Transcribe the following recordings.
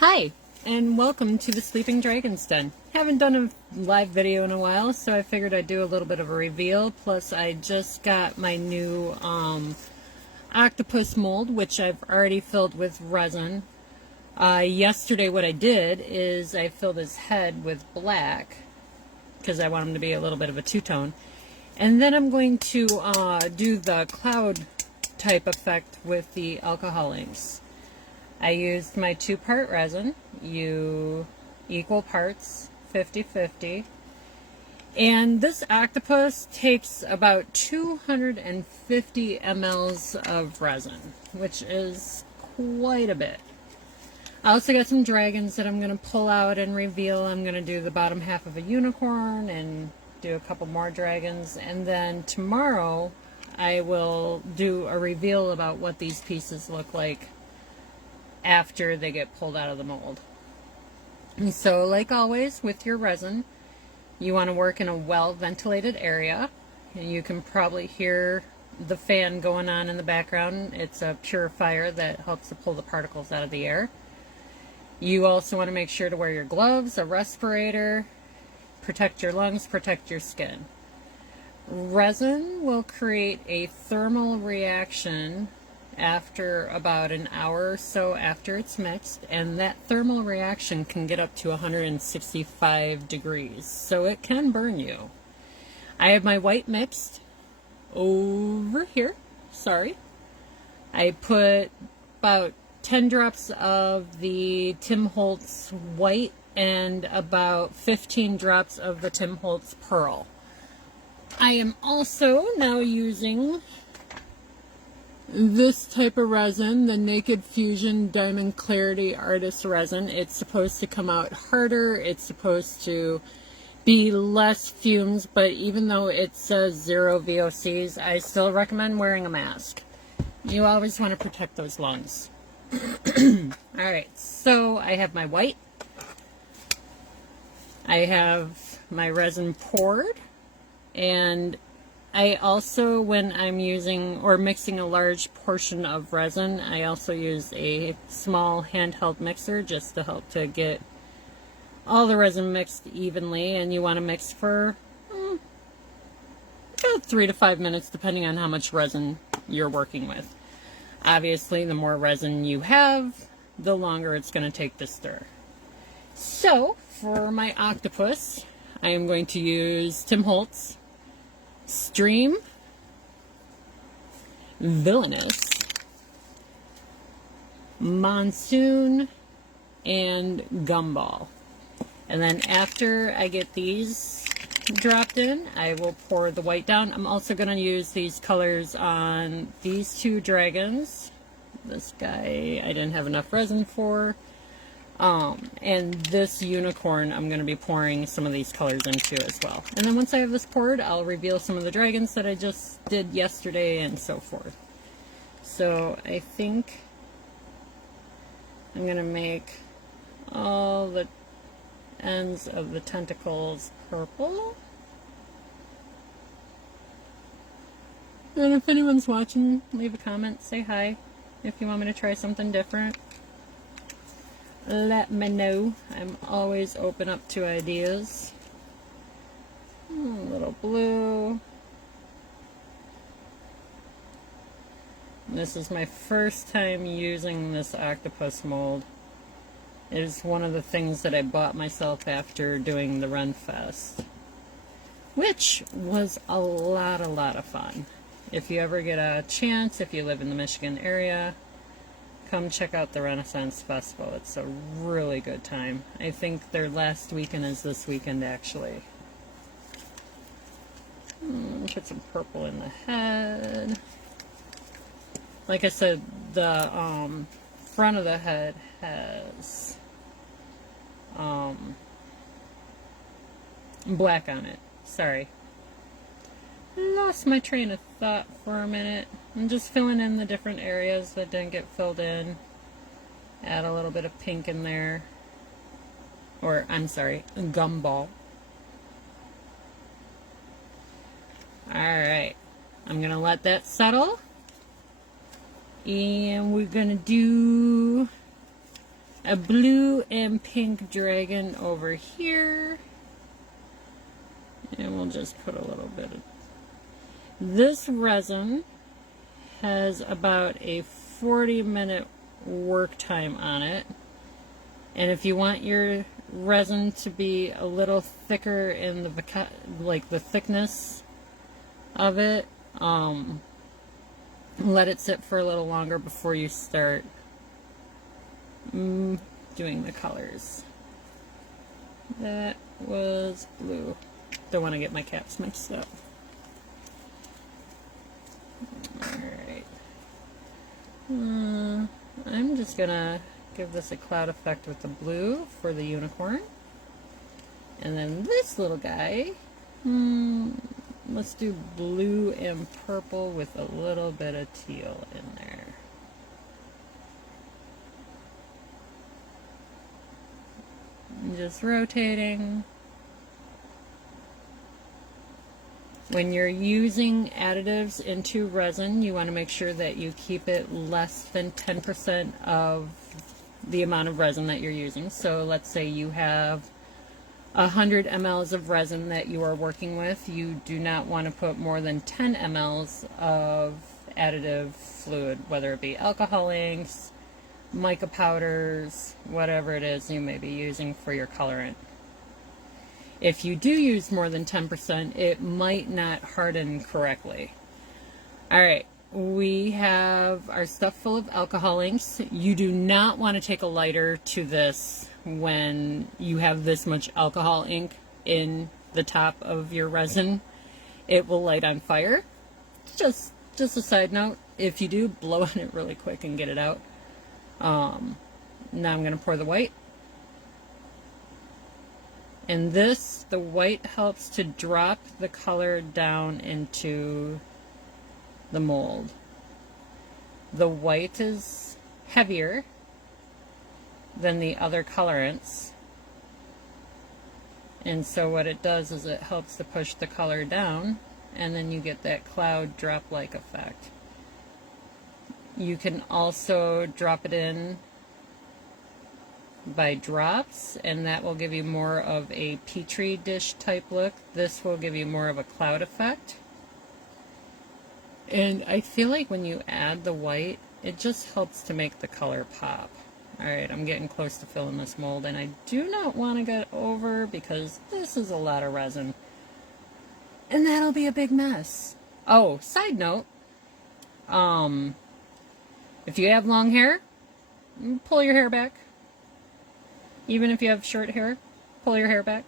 Hi, and welcome to the Sleeping Dragon's Den. Haven't done a live video in a while, so I figured I'd do a little bit of a reveal. Plus, I just got my new octopus mold, which I've already filled with resin. Yesterday what I did is I filled his head with black, because I want him to be a little bit of a two-tone. And then I'm going to do the cloud type effect with the alcohol inks. I used my 2-part resin, equal parts, 50-50. And this octopus takes about 250 mLs of resin, which is quite a bit. I also got some dragons that I'm going to pull out and reveal. I'm going to do the bottom half of a unicorn and do a couple more dragons. And then tomorrow I will do a reveal about what these pieces look like after they get pulled out of the mold. And so, like always with your resin, you want to work in a well ventilated area, and you can probably hear the fan going on in the background. It's a purifier that helps to pull the particles out of the air. You also want to make sure to wear your gloves, a respirator, protect your lungs, protect your skin. Resin will create a thermal reaction after about an hour or so after it's mixed, and that thermal reaction can get up to 165 degrees, so it can burn you. I have my white mixed over here. Sorry. I put about 10 drops of the Tim Holtz white and about 15 drops of the Tim Holtz pearl. I am also now using this type of resin, the Naked Fusion Diamond Clarity Artist Resin. It's supposed to come out harder. It's supposed to be less fumes, but even though it says 0 VOCs, I still recommend wearing a mask. You always want to protect those lungs. Alright, so I have my white. I have my resin poured, and I also, when I'm using or mixing a large portion of resin, I also use a small handheld mixer just to help to get all the resin mixed evenly. And you want to mix for about 3 to 5 minutes, depending on how much resin you're working with. Obviously, the more resin you have, the longer it's going to take to stir. So, for my octopus, I am going to use Tim Holtz Stream, Villainous, Monsoon, and Gumball. And then after I get these dropped in, I will pour the white down. I'm also going to use these colors on these 2 dragons. This guy I didn't have enough resin for. And this unicorn I'm going to be pouring some of these colors into as well. And then once I have this poured, I'll reveal some of the dragons that I just did yesterday and so forth. So I think I'm going to make all the ends of the tentacles purple. And if anyone's watching, leave a comment, say hi. If you want me to try something different, let me know. I'm always open up to ideas. A little blue. This is my first time using this octopus mold. It is one of the things that I bought myself after doing the Run Fest, which was a lot of fun. If you ever get a chance, if you live in the Michigan area, come check out the Renaissance Festival. It's a really good time. I think their last weekend is this weekend, actually. Put some purple in the head. Like I said, the front of the head has black on it. Sorry. Lost my train of thought for a minute. I'm just filling in the different areas that didn't get filled in. Add a little bit of pink in there. Or, I'm sorry, gumball. Alright. I'm going to let that settle. And we're going to do a blue and pink dragon over here. And we'll just put a little bit of... This resin has about a 40-minute work time on it. And if you want your resin to be a little thicker in the thickness of it, let it sit for a little longer before you start doing the colors. That was blue. Don't want to get my caps mixed up. Alright. I'm just gonna give this a cloud effect with the blue for the unicorn. And then this little guy, let's do blue and purple with a little bit of teal in there. Just rotating. When you're using additives into resin, you want to make sure that you keep it less than 10% of the amount of resin that you're using. So let's say you have 100 mLs of resin that you are working with. You do not want to put more than 10 mLs of additive fluid, whether it be alcohol inks, mica powders, whatever it is you may be using for your colorant. If you do use more than 10%, it might not harden correctly. Alright, we have our stuff full of alcohol inks. You do not want to take a lighter to this when you have this much alcohol ink in the top of your resin. It will light on fire. Just a side note, if you do, blow on it really quick and get it out. Now I'm going to pour the white. And this, the white helps to drop the color down into the mold. The white is heavier than the other colorants. And so what it does is it helps to push the color down, and then you get that cloud drop-like effect. You can also drop it in by drops, and that will give you more of a petri dish type look. This will give you more of a cloud effect. And I feel like when you add the white, it just helps to make the color pop. Alright, I'm getting close to filling this mold, and I do not want to get over because this is a lot of resin. And that'll be a big mess. Oh, side note, if you have long hair, pull your hair back. Even if you have short hair, pull your hair back.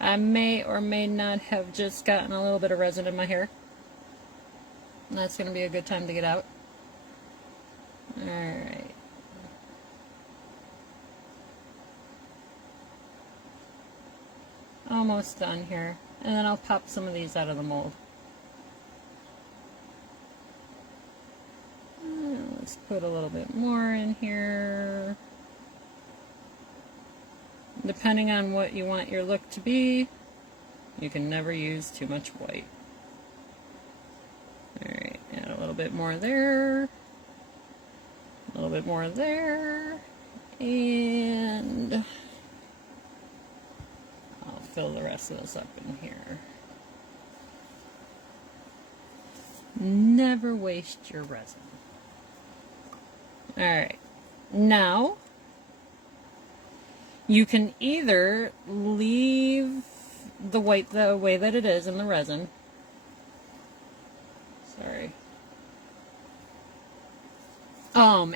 I may or may not have just gotten a little bit of resin in my hair. That's going to be a good time to get out. Alright. Almost done here. And then I'll pop some of these out of the mold. Let's put a little bit more in here. Depending on what you want your look to be, you can never use too much white. Alright, add a little bit more there, a little bit more there, and I'll fill the rest of this up in here. Never waste your resin. Alright, now you can either leave the white the way that it is in the resin. Sorry.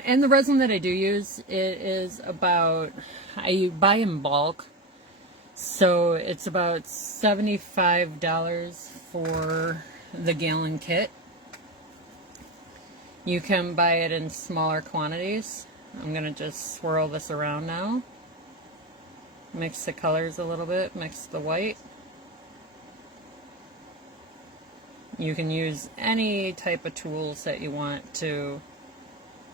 And the resin that I do use, it is about, I buy in bulk, so it's about $75 for the gallon kit. You can buy it in smaller quantities. I'm going to just swirl this around now. Mix the colors a little bit, mix the white. You can use any type of tools that you want to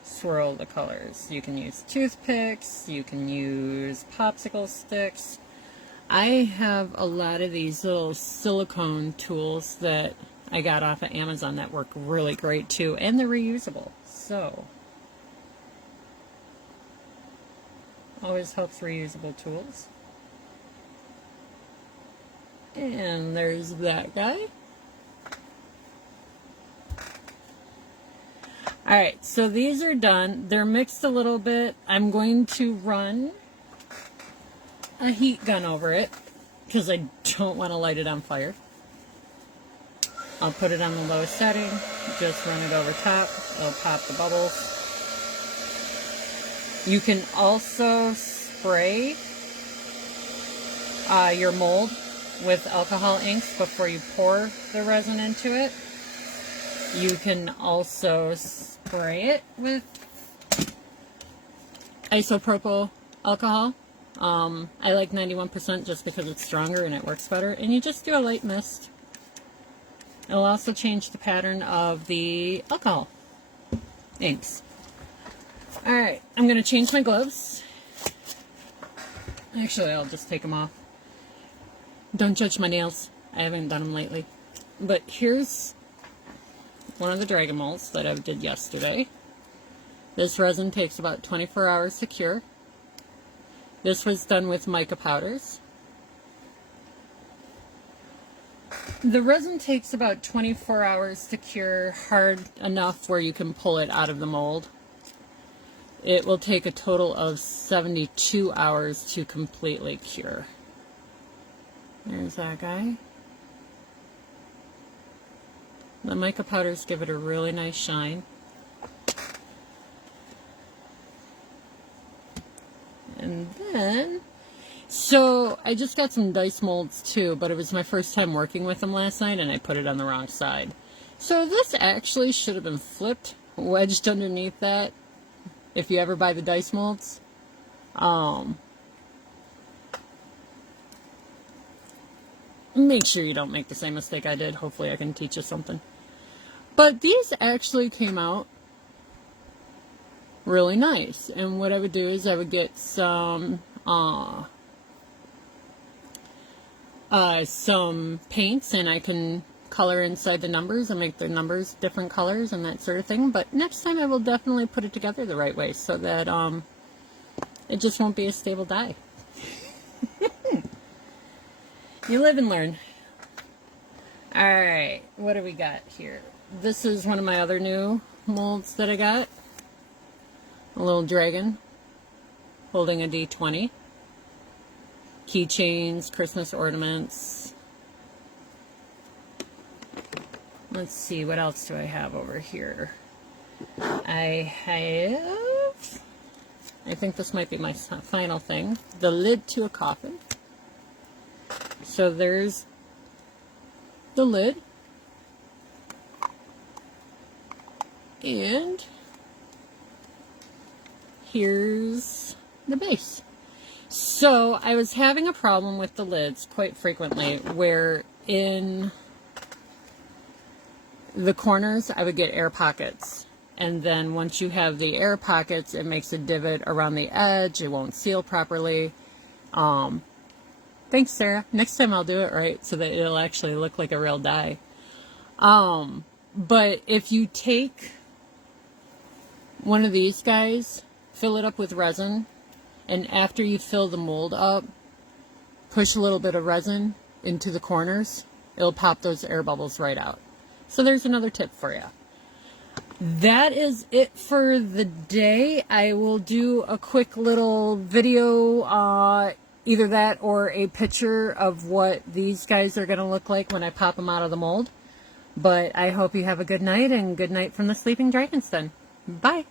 swirl the colors. You can use toothpicks, you can use popsicle sticks. I have a lot of these little silicone tools that I got off of Amazon that work really great too, and they're reusable. So Always helps reusable tools. And there's that guy. Alright, so these are done. They're mixed a little bit. I'm going to run a heat gun over it because I don't want to light it on fire. I'll put it on the lowest setting, just run it over top. It'll pop the bubbles. You can also spray your mold with alcohol inks before you pour the resin into it. You can also spray it with isopropyl alcohol. I like 91% just because it's stronger and it works better. And you just do a light mist. It'll also change the pattern of the alcohol inks. Alright, I'm going to change my gloves. Actually, I'll just take them off. Don't judge my nails. I haven't done them lately. But here's one of the dragon molds that I did yesterday. This resin takes about 24 hours to cure. This was done with mica powders. The resin takes about 24 hours to cure hard enough where you can pull it out of the mold. It will take a total of 72 hours to completely cure. There's that guy. The mica powders give it a really nice shine. And then, so I just got some dice molds too, but it was my first time working with them last night and I put it on the wrong side. So this actually should have been flipped, wedged underneath that, if you ever buy the dice molds. Make sure you don't make the same mistake I did. Hopefully I can teach you something. But these actually came out really nice. And what I would do is I would get some paints, and I can color inside the numbers and make the numbers different colors and that sort of thing. But next time I will definitely put it together the right way so that it just won't be a stable die. You live and learn. Alright, what do we got here? This is one of my other new molds that I got. A little dragon holding a D20. Keychains, Christmas ornaments. Let's see, what else do I have over here? I think this might be my final thing. The lid to a coffin. So there's the lid. And here's the base. So I was having a problem with the lids quite frequently where in the corners I would get air pockets. And then once you have the air pockets, it makes a divot around the edge. It won't seal properly. Thanks, Sarah. Next time I'll do it right so that it'll actually look like a real die. But if you take one of these guys, fill it up with resin, and after you fill the mold up, push a little bit of resin into the corners, it'll pop those air bubbles right out. So there's another tip for you. That is it for the day. I will do a quick little video, either that or a picture of what these guys are going to look like when I pop them out of the mold. But I hope you have a good night, and good night from the Sleeping Dragon's Den. Bye.